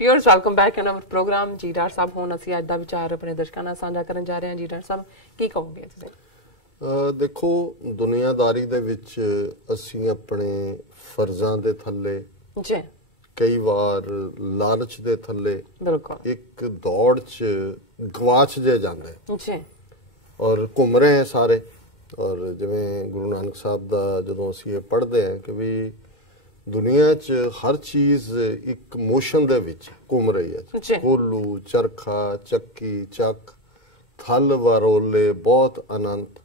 Viewers, welcome back in our program. जी doctor साहब ਹੁਣ ਅਸੀਂ ਅੱਜ ਦਾ ਵਿਚਾਰ ਆਪਣੇ ਦਰਸ਼ਕਾਂ ਨਾਲ ਸਾਂਝਾ ਕਰਨ ਜਾ ਰਹੇ ਹਾਂ। ਜੀ ਡਾਕਟਰ ਸਾਹਿਬ ਕੀ ਕਹੋਗੇ ਤੁਸੀਂ? ਦੇਖੋ, ਦੁਨੀਆਦਾਰੀ ਦੇ ਵਿੱਚ ਅਸੀਂ ਆਪਣੇ ਫਰਜ਼ਾਂ ਦੇ ਥੱਲੇ ਜੀ ਕਈ ਵਾਰ ਲਾਲਚ ਦੇ ਥੱਲੇ ਬਿਲਕੁਲ ਇੱਕ ਦੌੜ 'ਚ ਗਵਾਚ ਜੇ ਜਾਂਦੇ ਜੀ ਔਰ ਘੁੰਮ ਰਹੇ ਸਾਰੇ। ਔਰ ਜਿਵੇਂ ਗੁਰੂ ਨਾਨਕ ਸਾਹਿਬ ਦਾ ਜਦੋਂ ਅਸੀਂ ਇਹ ਪੜ੍ਹਦੇ ਹਾਂ ਕਿ ਵੀ ਦੁਨੀਆ 'ਚ ਹਰ ਚੀਜ਼ ਇੱਕ ਮੋਸ਼ਨ ਦੇ ਵਿੱਚ ਘੁੰਮ ਰਹੀ ਹੈ। ਕੋਲੂ, ਚਰਖਾ, ਚੱਕੀ, ਚੱਕ, ਥਲ ਵਰੋਲੇ ਬਹੁਤ ਅਨੰਤ,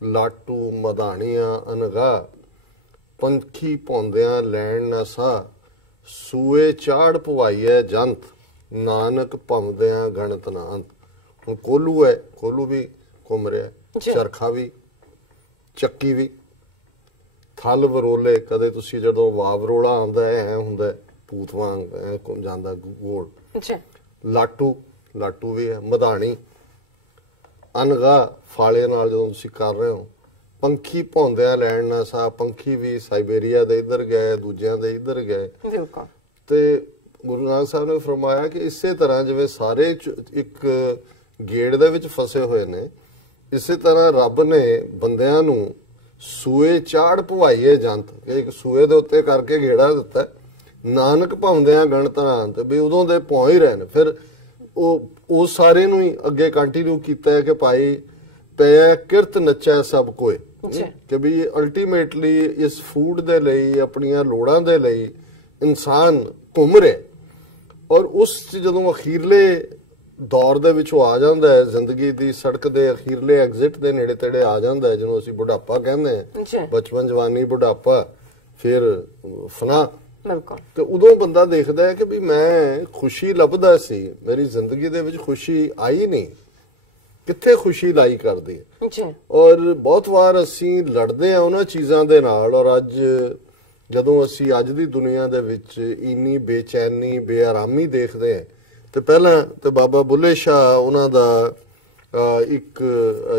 ਲਾਟੂ ਮਧਾਣੀਆਂ ਅਨਗਾ, ਪੰਖੀ ਭੌਂਦਿਆਂ ਲੈਣ ਨਾ ਸਾ, ਸੂਏ ਚਾੜ ਪਵਾਈਐ ਜੰਤ, ਨਾਨਕ ਭੰਵਦਿਆਂ ਗਣਤ ਨਾ ਅੰਤ। ਹੁਣ ਕੋਲੂ ਹੈ, ਕੋਲੂ ਵੀ ਘੁੰਮ ਰਿਹਾ, ਚਰਖਾ ਵੀ, ਚੱਕੀ ਵੀ, ਥਲ ਵਰੋਲੇ, ਕਦੇ ਤੁਸੀਂ ਜਦੋਂ ਵਾਵਰੋਲਾ ਆਉਂਦਾ ਐ ਹੁੰਦਾ ਭੂਤ ਵਾਂਗ ਐ ਘੁੰਮ ਜਾਂਦਾ ਗੋਲ, ਲਾਟੂ, ਲਾਟੂ ਵੀ ਹੈ, ਮਧਾਣੀ, ਅਨਗਾ ਫਾਲੇ ਨਾਲ ਜਦੋਂ ਤੁਸੀਂ ਕਰ ਰਹੇ ਹੋ, ਪੰਖੀ ਭੌਂਦਿਆਂ ਲੈਣ ਨਾ ਸਾ, ਪੰਖੀ ਵੀ ਸਾਈਬੇਰੀਆ ਦੇ ਇੱਧਰ ਗਏ, ਦੂਜਿਆਂ ਦੇ ਇੱਧਰ ਗਏ। ਤੇ ਗੁਰੂ ਨਾਨਕ ਸਾਹਿਬ ਨੇ ਫਰਮਾਇਆ ਕਿ ਇਸੇ ਤਰ੍ਹਾਂ ਜਿਵੇਂ ਸਾਰੇ ਇੱਕ ਗੇੜ ਦੇ ਵਿੱਚ ਫਸੇ ਹੋਏ ਨੇ, ਇਸੇ ਤਰ੍ਹਾਂ ਰੱਬ ਨੇ ਬੰਦਿਆਂ ਨੂੰ ਸੂਏ ਚਾੜ ਪਵਾਈਏ ਜੰਤ, ਇੱਕ ਸੂਏ ਦੇ ਉੱਤੇ ਕਰਕੇ ਘੇੜਾ ਦਿੱਤਾ, ਨਾਨਕ ਭੌਂਦਿਆਂ ਗਣਤ ਨਾ ਅੰਤ, ਵੀ ਉਦੋਂ ਦੇ ਭੌਂ ਹੀ ਰਹੇ ਨੇ। ਫਿਰ ਉਹ ਸਾਰੇ ਨੂੰ ਹੀ ਅੱਗੇ ਕੰਟੀਨਿਊ ਕੀਤਾ ਹੈ ਕਿ ਭਾਈ ਪਿਆ ਕਿਰਤ ਨੱਚੈ ਸਭ ਕੋਏ, ਕਿ ਵੀ ਅਲਟੀਮੇਟਲੀ ਇਸ ਫੂਡ ਦੇ ਲਈ, ਆਪਣੀਆਂ ਲੋੜਾਂ ਦੇ ਲਈ ਇਨਸਾਨ ਘੁੰਮ ਰਿਹਾ। ਔਰ ਉਸ 'ਚ ਜਦੋਂ ਅਖੀਰਲੇ ਦੌਰ ਦੇ ਵਿੱਚ ਉਹ ਆ ਜਾਂਦਾ ਹੈ, ਜ਼ਿੰਦਗੀ ਦੀ ਸੜਕ ਦੇ ਅਖੀਰਲੇ ਐਗਜ਼ਿਟ ਦੇ ਨੇੜੇ ਤੇੜੇ ਆ ਜਾਂਦਾ ਹੈ, ਜਿਹਨੂੰ ਅਸੀਂ ਬੁਢਾਪਾ ਕਹਿੰਦੇ ਹਾਂ, ਬਚਪਨ, ਜਵਾਨੀ, ਬੁਢਾਪਾ, ਫਿਰ ਫਨਾ। ਤੇ ਉਦੋਂ ਬੰਦਾ ਦੇਖਦਾ ਹੈ ਕਿ ਵੀ ਮੈਂ ਖੁਸ਼ੀ ਲੱਭਦਾ ਸੀ, ਮੇਰੀ ਜ਼ਿੰਦਗੀ ਦੇ ਵਿੱਚ ਖੁਸ਼ੀ ਆਈ ਨਹੀਂ, ਕਿੱਥੇ ਖੁਸ਼ੀ ਲਾਈ ਕਰਦੀ ਹੈ। ਔਰ ਬਹੁਤ ਵਾਰ ਅਸੀਂ ਲੜਦੇ ਹਾਂ ਉਹਨਾਂ ਚੀਜ਼ਾਂ ਦੇ ਨਾਲ। ਔਰ ਅੱਜ ਜਦੋਂ ਅਸੀਂ ਅੱਜ ਦੀ ਦੁਨੀਆ ਦੇ ਵਿੱਚ ਇੰਨੀ ਬੇਚੈਨੀ, ਬੇਆਰਾਮੀ ਦੇਖਦੇ ਹਾਂ, ਤੇ ਪਹਿਲਾਂ ਤੇ ਬਾਬਾ ਬੁੱਲੇ ਸ਼ਾਹ ਉਹਨਾਂ ਦਾ ਇੱਕ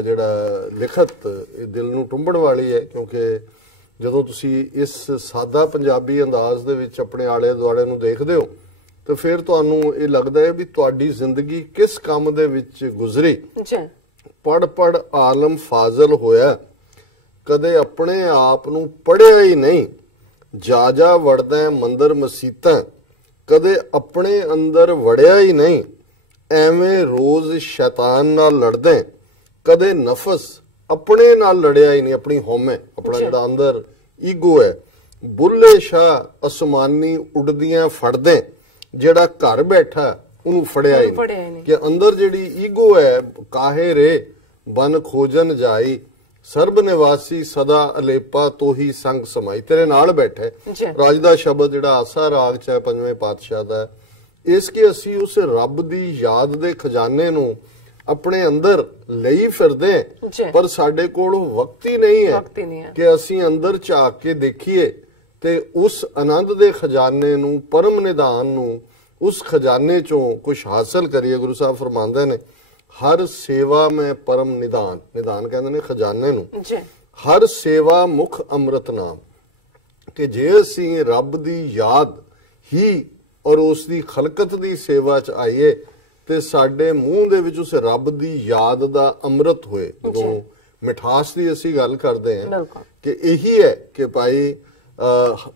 ਜਿਹੜਾ ਲਿਖਤ ਦਿਲ ਨੂੰ ਟੁੰਬਣ ਵਾਲੀ ਹੈ, ਕਿਉਂਕਿ ਜਦੋਂ ਤੁਸੀਂ ਇਸ ਸਾਦਾ ਪੰਜਾਬੀ ਅੰਦਾਜ਼ ਦੇ ਵਿੱਚ ਆਪਣੇ ਆਲੇ ਦੁਆਲੇ ਨੂੰ ਦੇਖਦੇ ਹੋ ਤੇ ਫਿਰ ਤੁਹਾਨੂੰ ਇਹ ਲੱਗਦਾ ਹੈ ਵੀ ਤੁਹਾਡੀ ਜ਼ਿੰਦਗੀ ਕਿਸ ਕੰਮ ਦੇ ਵਿੱਚ ਗੁਜ਼ਰੀ। ਪੜ ਪੜ ਆਲਮ ਫਾਜ਼ਲ ਹੋਇਆ, ਕਦੇ ਆਪਣੇ ਆਪ ਨੂੰ ਪੜ੍ਹਿਆ ਹੀ ਨਹੀਂ, ਜਾ ਜਾ ਵੜਦਾ ਮੰਦਰ ਮਸੀਤਾਂ, ਕਦੇ ਆਪਣੇ ਅੰਦਰ ਵੜਿਆ ਹੀ ਨਹੀਂ, ਐਵੇਂ ਰੋਜ਼ ਸ਼ੈਤਾਨ ਨਾਲ ਲੜਦੇ, ਕਦੇ ਨਫਸ ਆਪਣੇ ਨਾਲ ਲੜਿਆ ਹੀ ਨਹੀਂ, ਆਪਣੀ ਹਉਮੈ, ਆਪਣਾ ਜਿਹੜਾ ਅੰਦਰ ਈਗੋ ਹੈ। ਬੁੱਲੇ ਸ਼ਾਹ ਅਸਮਾਨੀ ਉੱਡਦੀਆਂ ਫੜਦੇ, ਜਿਹੜਾ ਘਰ ਬੈਠਾ ਉਹਨੂੰ ਫੜਿਆ ਹੀ ਨਹੀਂ, ਕਿ ਅੰਦਰ ਜਿਹੜੀ ਈਗੋ ਹੈ, ਕਾਹੇ ਰੇ ਬਨ ਖੋਜਨ ਜਾਈ, ਸਰਬ ਨਿਵਾਸੀ ਸਦਾ ਅਲੇਪਾ ਤੋਹੀ ਸੰਗ ਸਮਾਈ, ਤੇਰੇ ਨਾਲ ਬੈਠੇ। ਰਾਜ ਦਾ ਸ਼ਬਦ ਜਿਹੜਾ ਆਸਾ ਰਾਗ ਚ ਹੈ, ਪੰਜਵੇਂ ਪਾਤਸ਼ਾਹ ਦਾ, ਇਸ ਕਿ ਅਸੀਂ ਉਸ ਰੱਬ ਦੀ ਯਾਦ ਦੇ ਖਜ਼ਾਨੇ ਨੂੰ ਆਪਣੇ ਅੰਦਰ ਲਈ ਫਿਰਦੇ, ਪਰ ਸਾਡੇ ਕੋਲ ਵਕਤ ਹੀ ਨਹੀਂ ਹੈ ਕਿ ਅਸੀਂ ਅੰਦਰ ਝਾਕ ਕੇ ਦੇਖੀਏ ਤੇ ਉਸ ਆਨੰਦ ਦੇ ਖਜ਼ਾਨੇ ਨੂੰ, ਪਰਮ ਨਿਧਾਨ ਨੂੰ, ਉਸ ਖਜ਼ਾਨੇ ਚੋਂ ਕੁਝ ਹਾਸਲ ਕਰੀਏ। ਗੁਰੂ ਸਾਹਿਬ ਫਰਮਾਉਂਦੇ ਨੇ, ਹਰ ਸੇਵਾ ਮੈਂ ਪਰਮ ਨਿਧਾਨ, ਨਿਧਾਨ ਕਹਿੰਦੇ ਨੇ ਖਜ਼ਾਨੇ ਨੂੰ, ਹਰ ਸੇਵਾ ਮੁਖ ਅੰਮ੍ਰਿਤ ਨਾਮ, ਕਿ ਜੇ ਅਸੀਂ ਰੱਬ ਦੀ ਯਾਦ ਹੀ ਔਰ ਉਸ ਦੀ ਖਲਕਤ ਦੀ ਸੇਵਾ 'ਚ ਆਈਏ ਤੇ ਸਾਡੇ ਮੂੰਹ ਦੇ ਵਿੱਚ ਉਸ ਰੱਬ ਦੀ ਯਾਦ ਦਾ ਅੰਮ੍ਰਿਤ ਹੋਏ। ਜਦੋਂ ਮਿਠਾਸ ਦੀ ਅਸੀਂ ਗੱਲ ਕਰਦੇ ਹਾਂ ਕਿ ਇਹੀ ਹੈ ਕਿ ਭਾਈ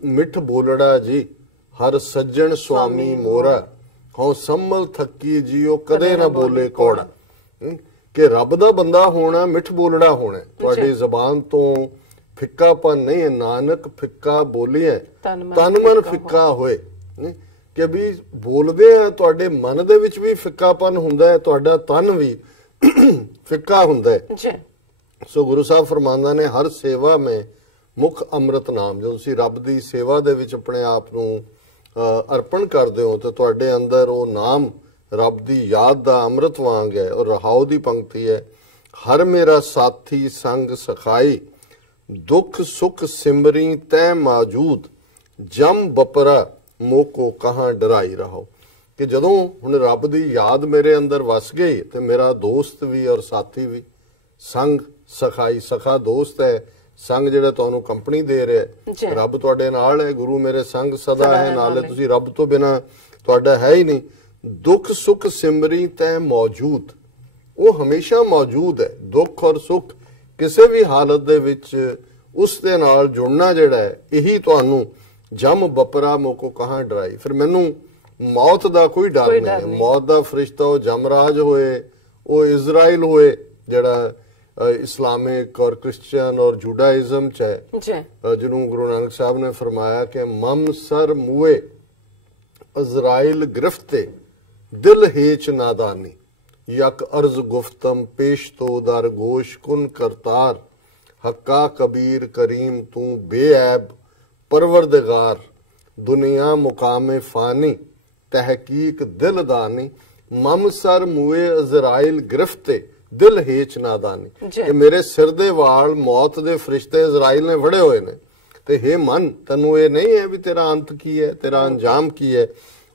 ਮਿੱਠ ਬੋਲੜਾ ਜੀ ਹਰ ਸੱਜਣ ਸੁਆਮੀ ਮੋਰਾ, ਹਉ ਸੰਮਲ ਥੱਕੀ ਜੀਓ ਕਦੇ ਨਾ ਬੋਲੇ ਕੌੜਾ, ਕਿ ਰੱਬ ਦਾ ਬੰਦਾ ਹੋਣਾ ਮਿੱਠ ਬੋਲੜਾ ਹੋਣਾ, ਤੁਹਾਡੀ ਜ਼ਬਾਨ ਤੋਂ ਫਿੱਕਾਪਨ ਨਹੀਂ, ਨਾਨਕ ਫਿੱਕਾ ਬੋਲੀਏ ਤਨ ਮਨ ਫਿੱਕਾ ਹੋਏ, ਕਿ ਵੀ ਬੋਲਦੇ ਆ ਤੁਹਾਡੇ ਮਨ ਦੇ ਵਿੱਚ ਵੀ ਫਿੱਕਾਪਨ ਹੁੰਦਾ ਹੈ, ਤੁਹਾਡਾ ਤਨ ਵੀ ਫਿੱਕਾ ਹੁੰਦਾ ਹੈ। ਸੋ ਗੁਰੂ ਸਾਹਿਬ ਫਰਮਾਉਂਦੇ ਨੇ, ਹਰ ਸੇਵਾ ਮੈਂ ਮੁੱਖ ਅੰਮ੍ਰਿਤ ਨਾਮ, ਜਦੋਂ ਤੁਸੀਂ ਰੱਬ ਦੀ ਸੇਵਾ ਦੇ ਵਿੱਚ ਆਪਣੇ ਆਪ ਨੂੰ ਅਰਪਣ ਕਰਦੇ ਹੋ ਤਾਂ ਤੁਹਾਡੇ ਅੰਦਰ ਉਹ ਨਾਮ ਰੱਬ ਦੀ ਯਾਦ ਦਾ ਅੰਮ੍ਰਿਤ ਵਾਂਗ ਹੈ। ਔਰ ਰਹਾਉ ਦੀ ਪੰਕਤੀ ਹੈ, ਹਰ ਮੇਰਾ ਸਾਥੀ ਸੰਗ ਸਖਾਈ, ਦੁੱਖ ਸੁਖ ਸਿਮਰੀ ਤੈ ਮੌਜੂਦ, ਜਮ ਬਪਰਾ ਮੋਕੋ ਕਹਾਂ ਡਰਾਈ ਰਹੋ, ਕਿ ਜਦੋਂ ਹੁਣ ਰੱਬ ਦੀ ਯਾਦ ਮੇਰੇ ਅੰਦਰ ਵਸ ਗਈ ਤੇ ਮੇਰਾ ਦੋਸਤ ਵੀ ਔਰ ਸਾਥੀ ਵੀ, ਸੰਗ ਸਖਾਈ, ਸਖਾ ਦੋਸਤ ਹੈ, ਸੰਗ ਜਿਹੜਾ ਤੁਹਾਨੂੰ ਕੰਪਨੀ ਦੇ ਰਿਹਾ, ਰੱਬ ਤੁਹਾਡੇ ਨਾਲ ਹੈ, ਗੁਰੂ ਮੇਰੇ ਸੰਗ ਸਦਾ ਹੈ ਨਾਲੇ, ਤੁਸੀਂ ਰੱਬ ਤੋਂ ਬਿਨਾ ਤੁਹਾਡਾ ਹੈ ਹੀ ਨਹੀਂ। ਦੁੱਖ ਸੁੱਖ ਸਿਮਰੀ ਤੈ ਮੌਜੂਦ, ਉਹ ਹਮੇਸ਼ਾ ਮੌਜੂਦ ਹੈ। ਦੁੱਖ ਔਰ ਸੁੱਖ ਕਿਸੇ ਵੀ ਹਾਲਤ ਦੇ ਵਿੱਚ ਉਸ ਦੇ ਨਾਲ ਜੁੜਨਾ ਜਿਹੜਾ ਹੈ, ਇਹੀ ਤੁਹਾਨੂੰ ਜਮ ਬਪਰਾ ਮੋਕੋ ਕਹਾਂ ਡਰਾਈ। ਫਿਰ ਮੈਨੂੰ ਮੌਤ ਦਾ ਕੋਈ ਡਰ ਨਹੀਂ ਹੈ। ਮੌਤ ਦਾ ਫਰਿਸ਼ਤਾ ਉਹ ਜਮਰਾਜ ਹੋਏ, ਉਹ ਇਜ਼ਰਾइल ਹੋਏ ਜਿਹੜਾ ਇਸਲਾमिक और क्रिश्चियन और जुडाइज्म च है, जिन्हों गुरु नानक साहब ने फरमाया कि मम सर मुए इज़राइल गिरफ्ते दिल हेच नादानी, यक अर्ज गुफ्तम पेश तो दर गोश कुन करतार, हक्का कबीर करीम तू बेऐब परवरदिगार, दुनिया मुकाम फानी तहकीक दिल दानी, मम सर मुए इज़राइल गिरफ्ते दिल हेच नादानी। ये मेरे सिर दे वाल मौत दे फरिश्ते इज़राइल ने फड़े हुए ने, ते हे मन तैनू ये नहीं है भी तेरा अंत की है, तेरा अंजाम की है।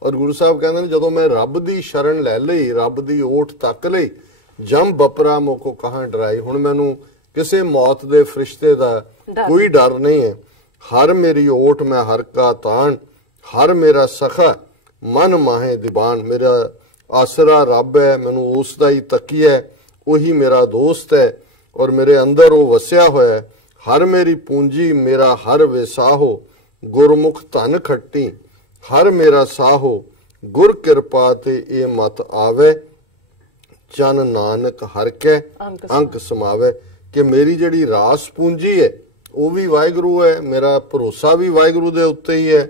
और गुरु साहब कहते हैं जदों मैं रब दी शरण लै लई, रब दी ओट तक लई, जम बपरा मोको कहां डराई। हुण मैनू किसे मौत दे फरिश्ते दा कोई डर नहीं है। हर मेरी ओट मैं हर का तान, हर मेरा सखा मन माहे दीवान। मेरा आसरा रब है, मैनू उस दा ही तकिया है, वही मेरा दोस्त है और मेरे अंदर वो वसिया हुआ है। हर मेरी पूंजी मेरा हर वेसाहो, गुरमुख धन खट्टी हर मेरा साहो, गुर कृपा ते ये मत आवे, जन नानक हर के अंक समावे। कि मेरी जड़ी रास पूंजी है वो भी वाहिगुरु है, मेरा भरोसा भी वाहिगुरु दे उत्ते ही है।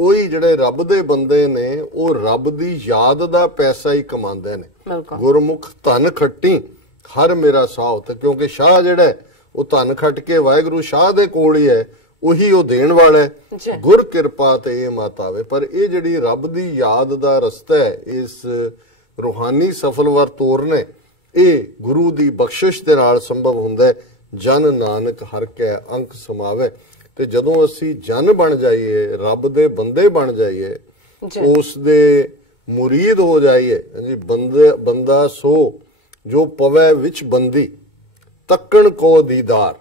वही जड़े रब दे बंदे ने वो रब दी याद दा पैसा ही कमांदे ने। गुरमुख धन खट्टी हर मेरा साह, ते क्योंकि शाह जड़ा है वो धन खट के वाहिगुरु शाह दे कोल ही है, वही वो देण वाला है। गुर किरपा ते ये मत आवे। पर ये जड़ी रब दी याद दा रस्ता है, इस रूहानी सफल वर तोरने, ये गुरु दी बख्शिश दे नाल संभव हुंदा है। जन नानक हर कै अंक समावे। ते जदों असी जन बन जाइए, रब दे बंदे बन जाइए, उस दे मुरीद हो जाइए, बंदा सो जो पवै विच बंदी तक्कण को दीदार।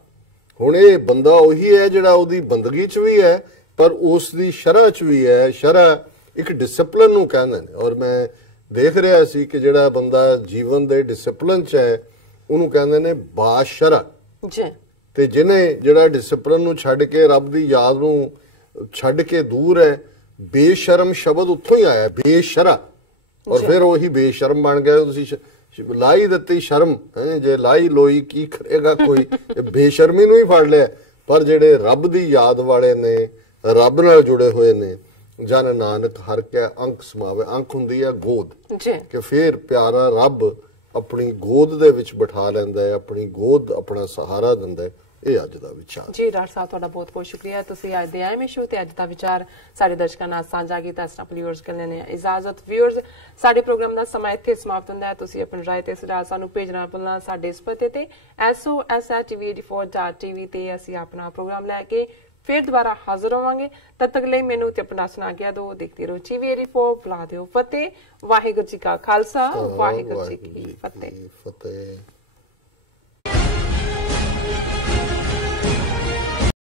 हुण ये बंदा उही है जिहड़ा उहदी बंदगी च भी है पर उस दी शरह च भी है। शरह एक डिसिपलिन नूं कहंदे ने, और मैं देख रहा सी कि जिहड़ा बंदा जीवन दे डिसिपलिन च है उहनूं कहंदे ने बाशरह। ते जिन्हें जिहड़ा डिसिपलिन नूं छड्ड के रब दी याद नूं छड्ड के दूर है, बेशरम शब्द उत्थों ही आया, बेशरह। और फिर वही बेशरम बन गए। तुसीं लाई दित्ती शर्म है, जे लाई लोई की करेगा कोई, बेशर्मी नूं ही फड़ लिया। पर जिहड़े रब दी याद वाले ने, रब नाल जुड़े हुए ने, जन नानक हर कै अंक समावे। अंक हुंदी है गोद, कि फिर प्यारा रब अपनी गोद दे विच बिठा लैंदा है, अपनी गोद अपना सहारा दिंदा है। ਇਹ ਅੱਜ ਦਾ ਵਿਚਾਰ ਜੀ। ਡਾਕਟਰ ਸਾਹਿਬ ਤੁਹਾਡਾ ਬਹੁਤ ਬਹੁਤ ਸ਼ੁਕਰੀਆ, ਤੁਸੀਂ ਅੱਜ ਦੇ ਆਏ ਸ਼ੋ ਤੇ ਅੱਜ ਦਾ ਵਿਚਾਰ ਸਾਡੇ ਦਰਸ਼ਕਾਂ ਨਾਲ ਸਾਂਝਾ ਕੀਤਾ। ਇਸ ਤਰ੍ਹਾਂ ਵਿਊਅਰਸ ਕਰਨ ਨੇ ਇਜਾਜ਼ਤ। ਵਿਊਅਰਸ, ਸਾਡੇ ਪ੍ਰੋਗਰਾਮ ਦਾ ਸਮਾਂ ਇੱਥੇ ਸਮਾਪਤ ਹੁੰਦਾ ਹੈ। ਤੁਸੀਂ ਆਪਣੀ ਰਾਏ ਤੇ ਸੁਝਾਅ ਸਾਨੂੰ ਭੇਜਣਾ ਭੁੱਲਣਾ ਸਾਡੇ ਇਸ ਪਤੇ ਤੇ SOS@tv84.tv ਤੇ ਅਸੀਂ ਆਪਣਾ ਪ੍ਰੋਗਰਾਮ ਲੈ ਕੇ ਫਿਰ ਦੁਬਾਰਾ ਹਾਜ਼ਰ ਹੋਵਾਂਗੇ। ਤਦ ਤੱਕ ਲਈ ਮੈਨੂੰ ਤੇ ਆਪਣਾ ਸੁਣਾ ਗਿਆ ਦੋ ਦੇਖਦੇ ਰਹੋ TV84। ਬੁਲਾ ਦਿਓ ਫਤਿਹ। ਵਾਹਿਗੁਰੂ ਜੀ ਕਾ ਖਾਲਸਾ, ਵਾਹਿਗੁਰੂ ਜੀ ਕੀ ਫਤਿਹ।